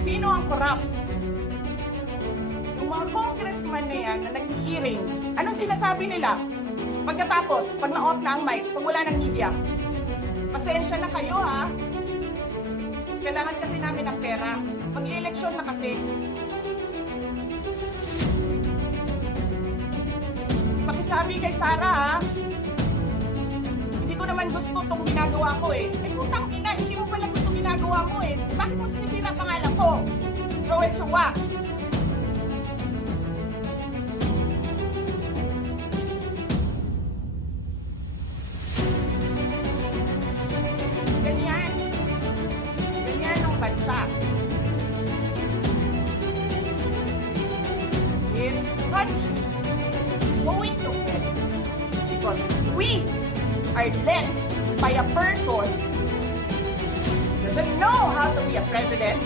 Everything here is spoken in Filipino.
Sino ang korap? Yung mga congressman na yan na nag-hearing, anong sinasabi nila? Pagkatapos, pag na-off na ang mic, pag wala ng media, pasensya na kayo ha. Kailangan kasi namin ng pera. Mag-eleksyon na kasi. Pakisabi kay Sara ha. Hindi ko naman gusto itong ginagawa ko eh. Ay putang ina, hindi mo pala gusto ginagawa mo eh. Bakit mo sinisira pangalan ko? Joel Chua. Ganyan. Ganyan ang bansa. It's country going to hell because we are led by a person who doesn't know how to be a president,